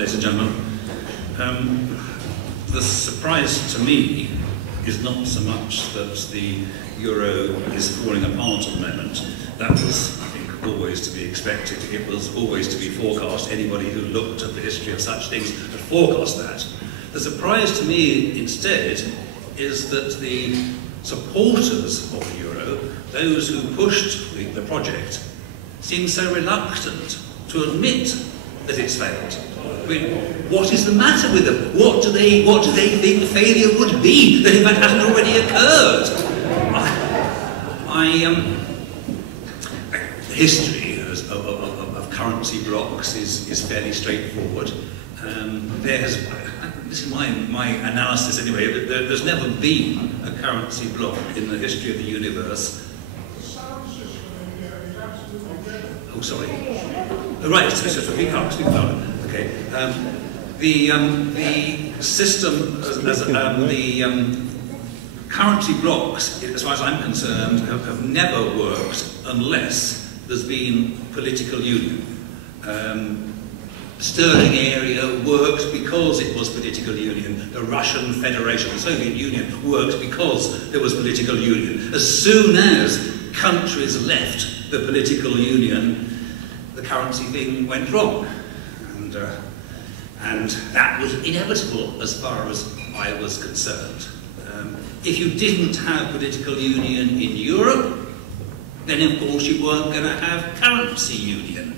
ladies and gentlemen. The surprise to me is not so much that the euro is falling apart at the moment. That was, I think, always to be expected. It was always to be forecast. Anybody who looked at the history of such things had forecast that. The surprise to me, instead, is that the supporters of the euro, those who pushed the project, seem so reluctant to admit that it's failed. I mean, what is the matter with them? What do they think failure would be that in fact hasn't already occurred? The history of currency blocks is fairly straightforward. This is my analysis anyway, but there's never been a currency block in the history of the universe. Oh, sorry. Right, it's okay. The system, the currency blocks, as far as I'm concerned, have never worked unless there's been political union. Sterling area worked because it was political union. The Russian Federation, the Soviet Union, worked because there was political union. As soon as countries left the political union, the currency thing went wrong. And that was inevitable as far as I was concerned. If you didn't have political union in Europe, then of course you weren't going to have currency union.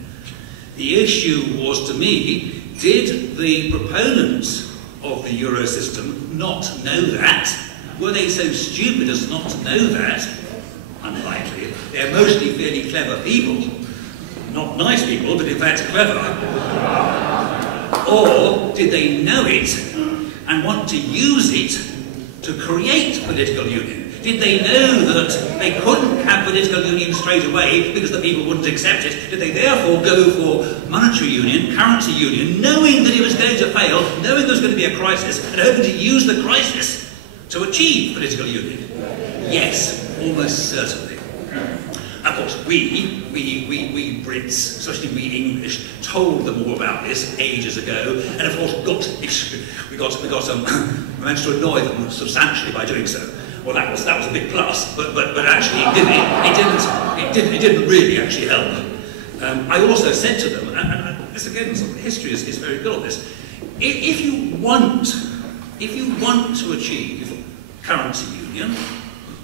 The issue was, to me, did the proponents of the euro system not know that? Were they so stupid as not to know that? Unlikely. They're mostly fairly clever people. Not nice people, but in fact clever. Or did they know it and want to use it to create political union? Did they know that they couldn't have political union straight away because the people wouldn't accept it? Did they therefore go for monetary union, currency union, knowing that it was going to fail, knowing there was going to be a crisis, and hoping to use the crisis to achieve political union? Yes, almost certainly. Of course, we Brits, especially we English, told them all about this ages ago, and of course we managed to annoy them substantially by doing so. Well, that was a big plus, but actually it didn't really actually help. I also said to them, and this again, history is very good on this. If you want to achieve currency union,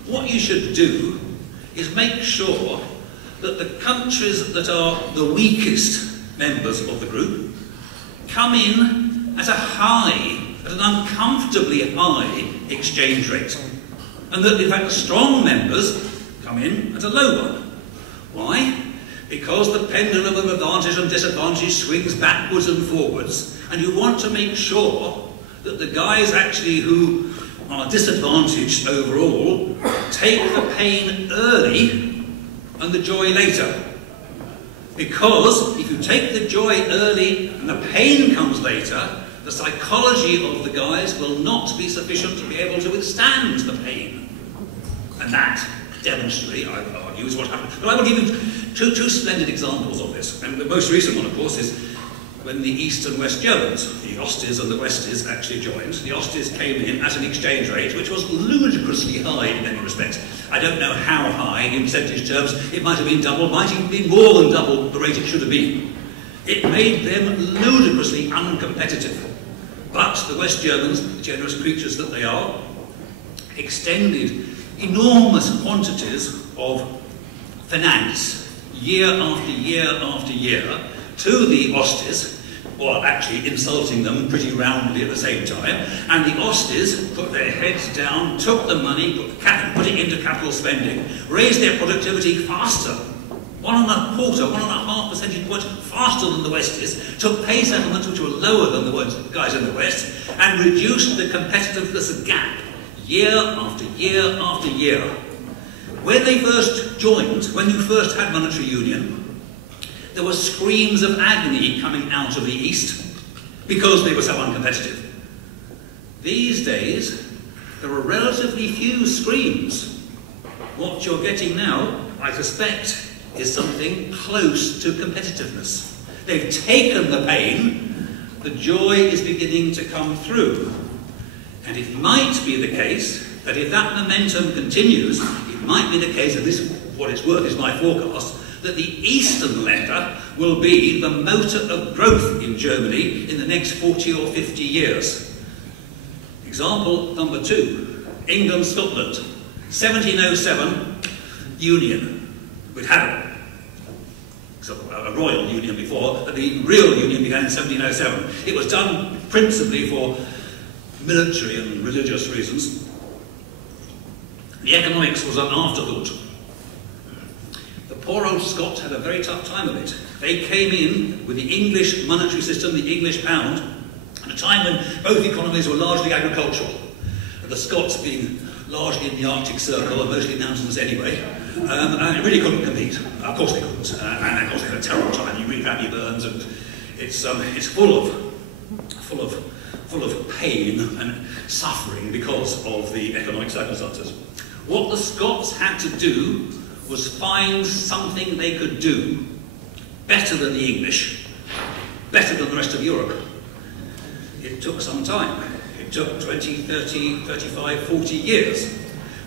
what you should do is make sure that the countries that are the weakest members of the group come in at an uncomfortably high exchange rate, and that in fact the strong members come in at a low one. Why? Because the pendulum of advantage and disadvantage swings backwards and forwards, and you want to make sure that the guys actually who are disadvantaged overall take the pain early and the joy later. Because if you take the joy early and the pain comes later, the psychology of the guys will not be sufficient to be able to withstand the pain. And that, demonstrably, I argue, is what happened. But I will give you two splendid examples of this. And the most recent one, of course, is when the East and West Germans, the Osties and the Westies, actually joined. The Osties came in at an exchange rate which was ludicrously high in many respects. I don't know how high in percentage terms. It might have been double, might even be more than double the rate it should have been. It made them ludicrously uncompetitive. But the West Germans, the generous creatures that they are, extended enormous quantities of finance year after year after year to the Osties, or actually insulting them pretty roundly at the same time, and the Osties put their heads down, took the money, put it into capital spending, raised their productivity faster, 1.25 percentage points faster than the Westies, took pay settlements which were lower than the guys in the West, and reduced the competitiveness gap year after year after year. When they first joined, when you first had monetary union, there were screams of agony coming out of the East because they were so uncompetitive. These days, there are relatively few screams. What you're getting now, I suspect, is something close to competitiveness. They've taken the pain, the joy is beginning to come through. And it might be the case that if that momentum continues, it might be the case, and this, what it's worth, is my forecast, that the eastern lender will be the motor of growth in Germany in the next 40 or 50 years. Example number 2, England-Scotland, 1707 union with Harold. So a royal union before, but the real union began in 1707. It was done principally for military and religious reasons. The economics was an afterthought. The poor old Scots had a very tough time of it. They came in with the English monetary system, the English pound, at a time when both economies were largely agricultural. The Scots being largely in the Arctic Circle and mostly mountains anyway, and really couldn't compete. Of course they couldn't, and of course they had a terrible time. You read Rappy Burns, and it's full of pain and suffering because of the economic circumstances. What the Scots had to do was find something they could do better than the English, better than the rest of Europe. It took some time. It took 20, 30, 35, 40 years.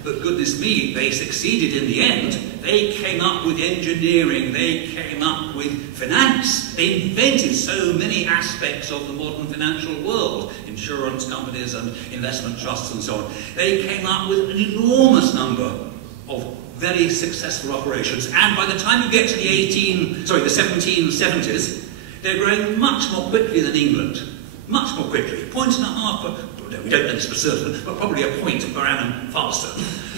But goodness me, they succeeded in the end. They came up with engineering, they came up with finance. They invented so many aspects of the modern financial world, insurance companies and investment trusts and so on. They came up with an enormous number of very successful operations. And by the time you get to the 1770s, they're growing much more quickly than England. Much more quickly. 1.5 we don't know this for certain, but probably a point per annum faster.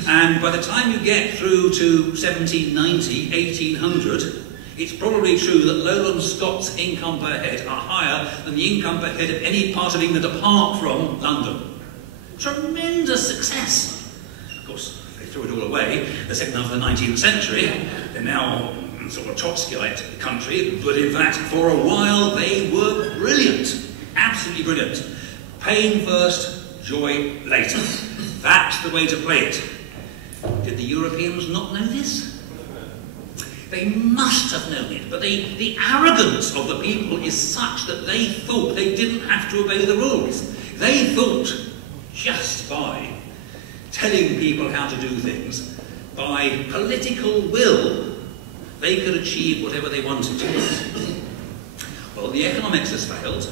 And by the time you get through to 1790, 1800, it's probably true that Lowland Scots' income per head are higher than the income per head of any part of England apart from London. Tremendous success. Of course, they threw it all away the second half of the 19th century. They're now sort of Trotskyite country, but in fact, for a while they were brilliant. Absolutely brilliant. Pain first, joy later. That's the way to play it. Did the Europeans not know this? They must have known it, but the arrogance of the people is such that they thought they didn't have to obey the rules. They thought just by telling people how to do things, by political will, they could achieve whatever they wanted to. Well, the economics has failed.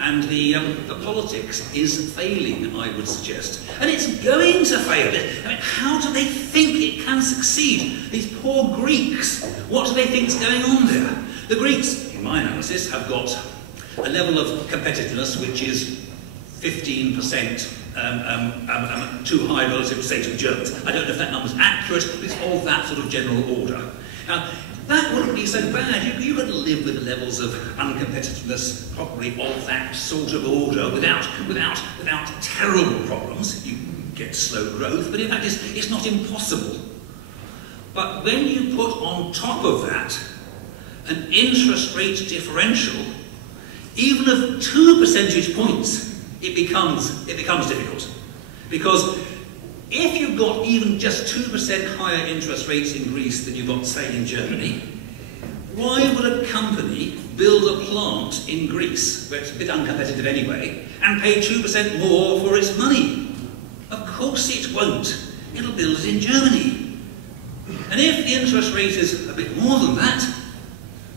And the politics is failing, I would suggest. And it's going to fail. I mean, how do they think it can succeed? These poor Greeks, what do they think is going on there? The Greeks, in my analysis, have got a level of competitiveness which is 15% too high relative, say, to the Germans. I don't know if that number's accurate, but it's of that sort of general order. Now, that wouldn't be so bad. You could live with levels of uncompetitiveness, probably of that sort of order, without terrible problems. You get slow growth, but in fact it's not impossible. But when you put on top of that an interest rate differential, even of 2 percentage points, it becomes difficult. Because if you've got even just 2% higher interest rates in Greece than you've got, say, in Germany, why would a company build a plant in Greece, where it's a bit uncompetitive anyway, and pay 2% more for its money? Of course it won't. It'll build it in Germany. And if the interest rate is a bit more than that,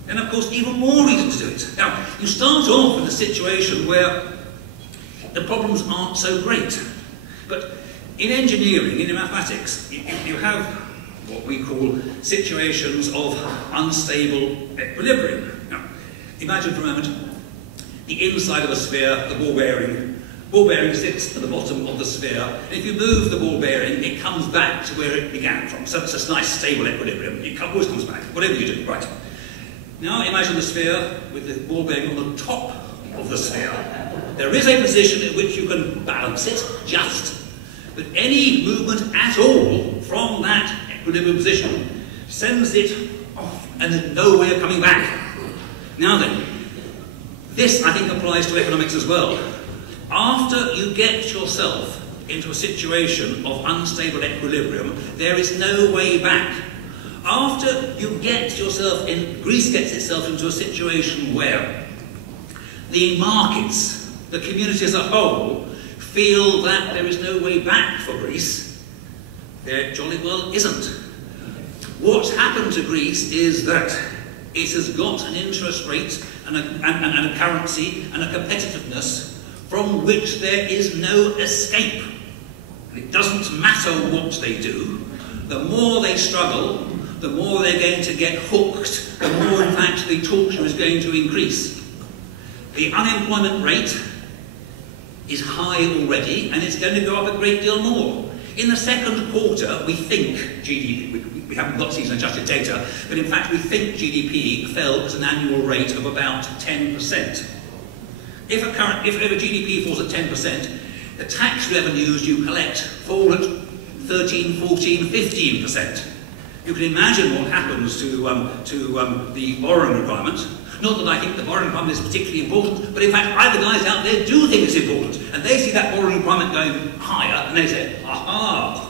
then of course even more reason to do it. Now, you start off in a situation where the problems aren't so great. But in engineering, in mathematics, you have what we call situations of unstable equilibrium. Now, imagine for a moment the inside of a sphere, the ball bearing. Ball bearing sits at the bottom of the sphere, and if you move the ball bearing, it comes back to where it began from. So it's a nice stable equilibrium. It always comes back, whatever you do, right? Now imagine the sphere with the ball bearing on the top of the sphere. There is a position in which you can balance it, just. But any movement at all from that equilibrium position sends it off, and there's no way of coming back. Now then, this I think applies to economics as well. After you get yourself into a situation of unstable equilibrium, there is no way back. After you get yourself in, Greece gets itself into a situation where the markets, the community as a whole, feel that there is no way back for Greece, there jolly well isn't. What's happened to Greece is that it has got an interest rate and a currency and a competitiveness from which there is no escape. And it doesn't matter what they do. The more they struggle, the more they're going to get hooked, the more, in fact, the torture is going to increase. The unemployment rate is high already, and it's going to go up a great deal more. In the second quarter, we think GDP, we haven't got season-adjusted data, but in fact we think GDP fell at an annual rate of about 10%. If a GDP falls at 10%, the tax revenues you collect fall at 13, 14, 15%. You can imagine what happens to the borrowing requirement. Not that I think the borrowing requirement is particularly important, but in fact other guys out there do think it's important, and they see that borrowing requirement going higher, and they say, aha,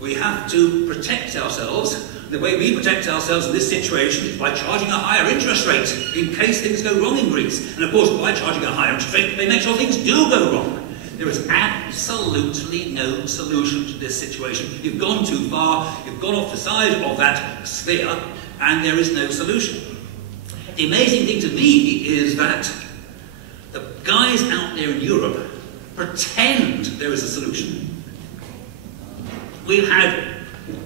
we have to protect ourselves. The way we protect ourselves in this situation is by charging a higher interest rate in case things go wrong in Greece. And of course, by charging a higher interest rate, they make sure things do go wrong. There is absolutely no solution to this situation. You've gone too far, you've gone off the side of that sphere, and there is no solution. The amazing thing to me is that the guys out there in Europe pretend there is a solution. We've had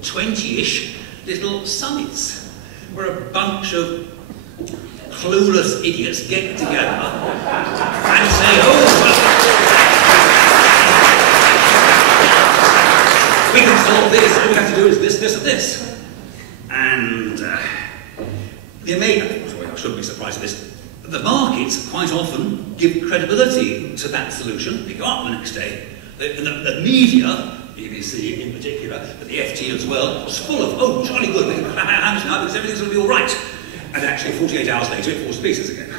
20-ish little summits where a bunch of clueless idiots get together and say, oh, well, we can solve this, all we have to do is this, this, and this. And I shouldn't be surprised at this. The markets quite often give credibility to that solution. They go up the next day. The media, BBC in particular, but the FT as well, was full of, oh, jolly good, we can clap our hands now because everything's going to be all right. And actually, 48 hours later, it falls to pieces again.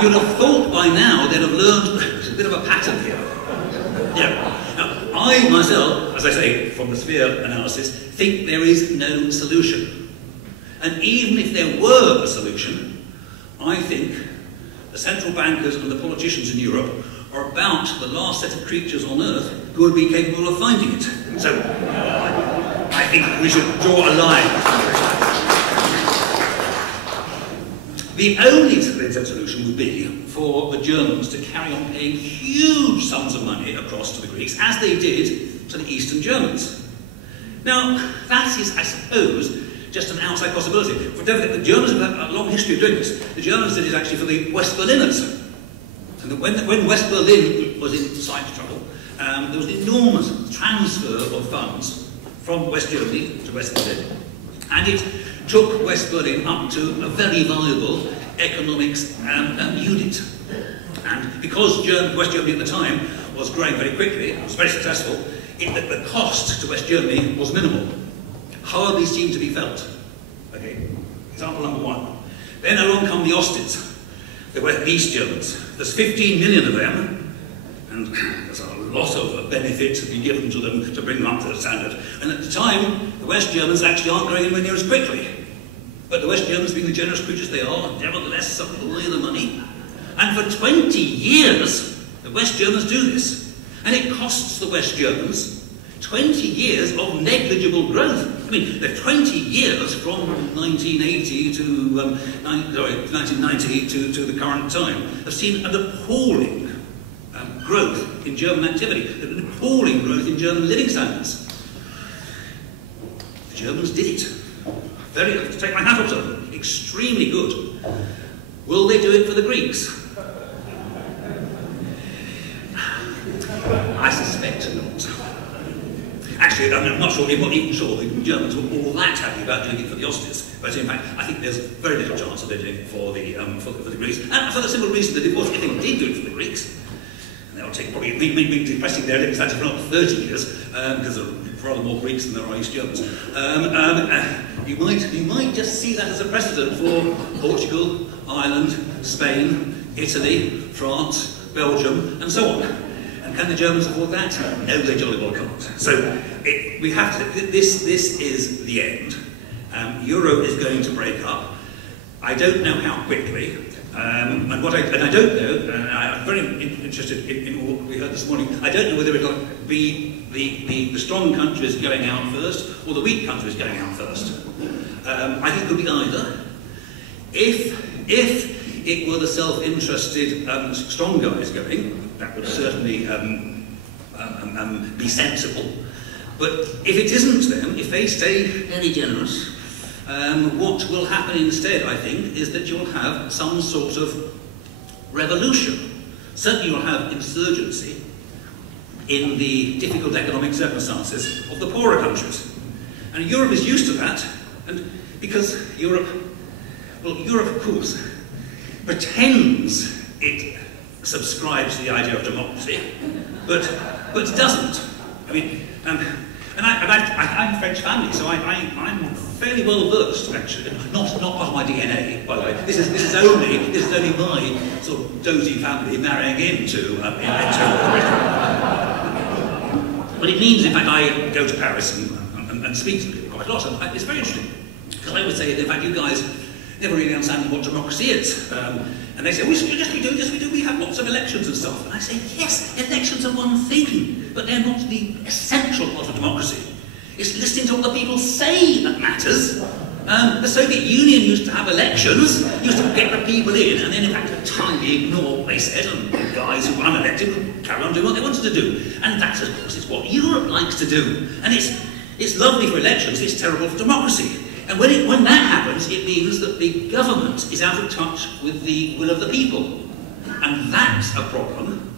You'd have thought by now they'd have learned there's a bit of a pattern here. Yeah. Now, I myself, as I say, from the sphere analysis, think there is no solution. And even if there were a solution, I think the central bankers and the politicians in Europe are about the last set of creatures on earth who would be capable of finding it. So, I think we should draw a line. The only solution would be for the Germans to carry on paying huge sums of money across to the Greeks, as they did to the Eastern Germans. Now, that is, I suppose, just an outside possibility. For don't forget, the Germans have a long history of doing this. The Germans did it actually for the West Berliners. And when West Berlin was in sight trouble, there was an enormous transfer of funds from West Germany to West Berlin. And it took West Berlin up to a very valuable economics unit. And because West Germany at the time was growing very quickly, it was very successful, the cost to West Germany was minimal. Hardly seemed to be felt. Okay, example number one. Then along come the Ostids, the East Germans. There's 15 million of them, and there's a lot of benefit to be given to them to bring them up to the standard. And at the time, the West Germans actually aren't growing anywhere near as quickly. But the West Germans, being the generous creatures they are, nevertheless supply the money. And for 20 years, the West Germans do this. And it costs the West Germans 20 years of negligible growth. I mean, the 20 years from 1980 to 1990 to the current time have seen an appalling growth in German activity, an appalling growth in German living standards. The Germans did it. To take my hat off to them, extremely good. Will they do it for the Greeks? I suspect not. Actually, I'm not even sure the Germans were all that happy about doing it for the Ostids. But in fact, I think there's very little chance of them doing it for the Greeks. And for the simple reason that, of course, if they did do it for the Greeks, and they'll take probably be depressing their living standards for another 30 years, because there are rather more Greeks than there are East Germans. You might just see that as a precedent for Portugal, Ireland, Spain, Italy, France, Belgium, and so on. And can the Germans afford that? No, they jolly well can't. So we have to. This is the end. Euro is going to break up. I don't know how quickly. And I don't know, and I'm very interested in what we heard this morning, I don't know whether it will be the strong countries going out first or the weak countries going out first. I think it could be either. If it were the self-interested strong guys going, that would certainly be sensible. But if it isn't them, if they stay very generous, what will happen instead, I think, is that you'll have some sort of revolution. Certainly you'll have insurgency in the difficult economic circumstances of the poorer countries. And Europe is used to that, and because Europe, of course, pretends it subscribes to the idea of democracy, but doesn't. I mean, I'm French family, so I'm fairly well versed, actually. Not part of my DNA, by the way. This is only my sort of dozy family marrying into Britain. But it means, in fact, I go to Paris and speak to people quite a lot, and it's very interesting. Because I would say, in fact, you guys never really understand what democracy is. And they say, yes, we do, we have lots of elections and stuff. And I say, yes, elections are one thing, but they're not the essential part of democracy. It's listening to what the people say that matters. The Soviet Union used to have elections, used to get the people in, and then in fact entirely ignore what they said, and the guys who were unelected would carry on doing what they wanted to do. And that, of course, is what Europe likes to do. And it's lovely for elections, it's terrible for democracy. And when that happens, it means that the government is out of touch with the will of the people. And that's a problem.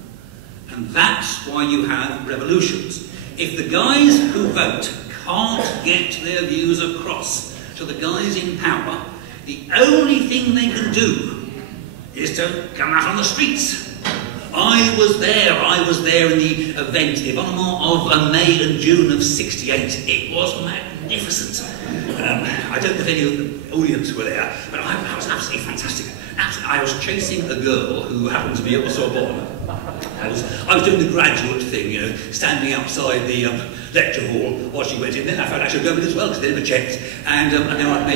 And that's why you have revolutions. If the guys who vote can't get their views across to the guys in power, the only thing they can do is to come out on the streets. I was there in the event, the événement of May and June of '68. It was magnificent. I don't know if any of the audience were there, but I was absolutely fantastic. I was chasing a girl who happened to be at the Sorbonne. I was doing the graduate thing, you know, standing outside the lecture hall while she went in. Then I found I should go in as well because they never checked. And then I'd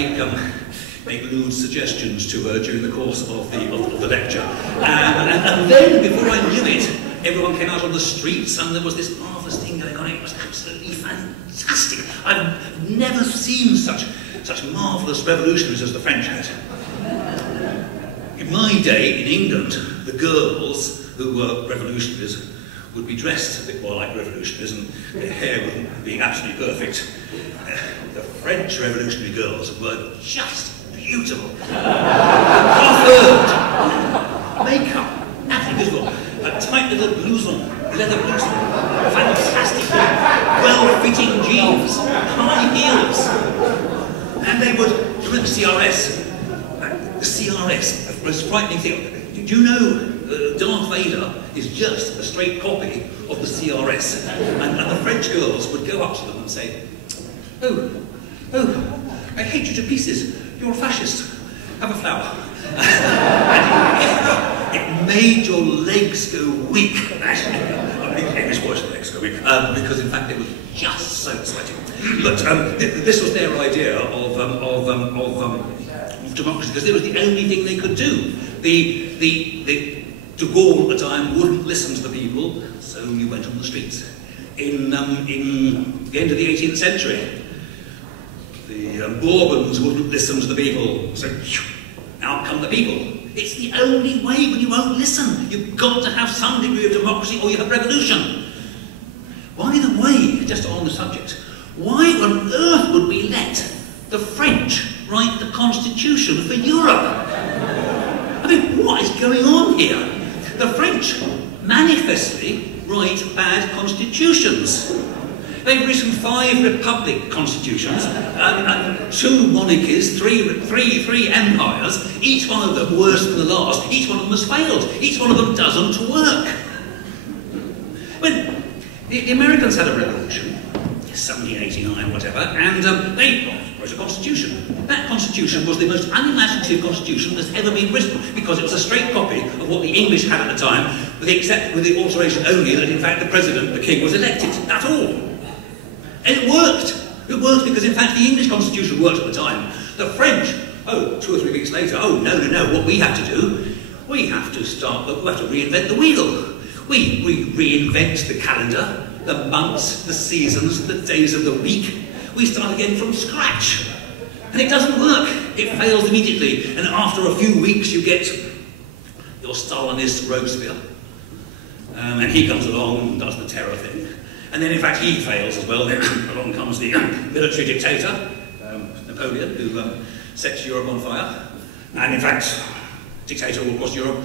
make lewd suggestions to her during the course of the lecture. And then, before I knew it, everyone came out on the streets and there was this marvellous thing going on. It was absolutely fantastic. I've never seen such marvellous revolutionaries as the French had. In my day, in England, the girls who were revolutionaries would be dressed a bit more like revolutionaries and their hair wouldn't be absolutely perfect. The French revolutionary girls were just beautiful. Coiffed, makeup, absolutely beautiful. A tight little blouson, leather blouson, fantastic, well-fitting jeans, high heels. And they would do the CRS. The CRS, the most frightening thing. Do you know Darth Vader is just a straight copy of the CRS? And the French girls would go up to them and say, oh, I hate you to pieces. You're a fascist. Have a flower. It made your legs go weak. Actually, it was worse than legs go weak, because in fact they were just so exciting. But this was their idea of democracy, because it was the only thing they could do. De Gaulle at the time wouldn't listen to the people, so you went on the streets. In the end of the 18th century, the Bourbons wouldn't listen to the people, so out come the people. It's the only way when you won't listen. You've got to have some degree of democracy or you have revolution. By the way, just on the subject, why on earth would we let the French write the constitution for Europe? I mean, what is going on here? The French manifestly write bad constitutions. They've written 5 republic constitutions, and 2 monarchies, three empires, each one of them worse than the last. Each one of them has failed. Each one of them doesn't work. When the Americans had a revolution, 1789, whatever, and they wrote a constitution. That constitution was the most unimaginative constitution that's ever been written, because it was a straight copy of what the English had at the time, with the alteration only that in fact the president, the king, was elected. That's all. And it worked. It worked because in fact the English constitution worked at the time. The French, 2 or 3 weeks later, no, what we have to do we have to reinvent the wheel. We reinvent the calendar, the months, the seasons, the days of the week. We start again from scratch. And it doesn't work. It fails immediately. And after a few weeks, you get your Stalinist Robespierre. And he comes along and does the terror thing. And then, in fact, he fails as well. Then along comes the military dictator, Napoleon, who sets Europe on fire. And, in fact, dictator all across Europe.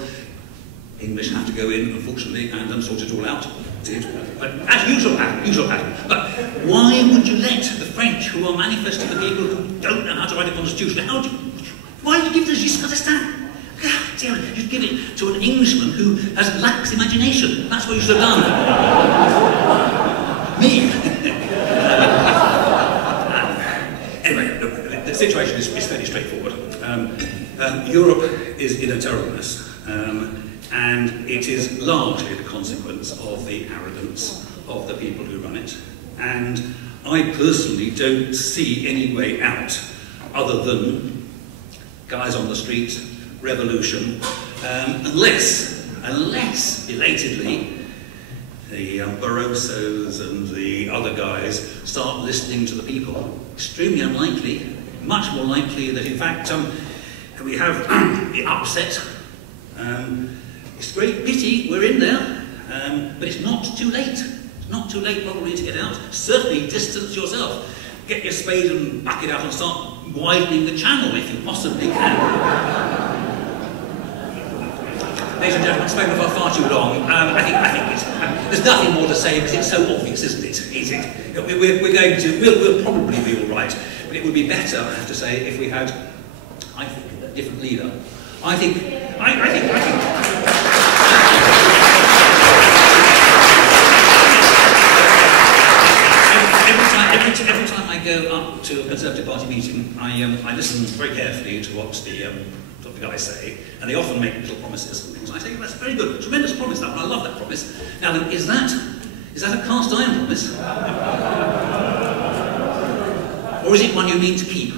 English have to go in, unfortunately, and sort it all out. But as usual pattern. But why would you let the French, who are manifestly the people who don't know how to write a constitution, why do you give this Giscard d'Estaing? God damn it, you'd give it to an Englishman who lacks imagination. That's what you should have done. Me. Anyway, look, the situation is fairly straightforward. Europe is in a terrible mess. And it is largely the consequence of the arrogance of the people who run it. And I personally don't see any way out other than guys on the street, revolution, unless belatedly the Barrosos and the other guys start listening to the people. Extremely unlikely, much more likely that in fact we have the upset. It's a great pity we're in there, but it's not too late. It's not too late probably to get out. Certainly distance yourself. Get your spade and bucket out and start widening the channel if you possibly can. Ladies and gentlemen, I've spoken for far too long. I think it's, there's nothing more to say because it's so obvious, isn't it? Is it? We'll probably be all right, but it would be better, I have to say, if we had, I think, a different leader. I think. Every time I go up to a Conservative Party meeting, I listen very carefully to what the guys say, and they often make little promises and things. I think that's very good, tremendous promise. That I love that promise. Now, then, is that a cast iron promise, or is it one you mean to keep?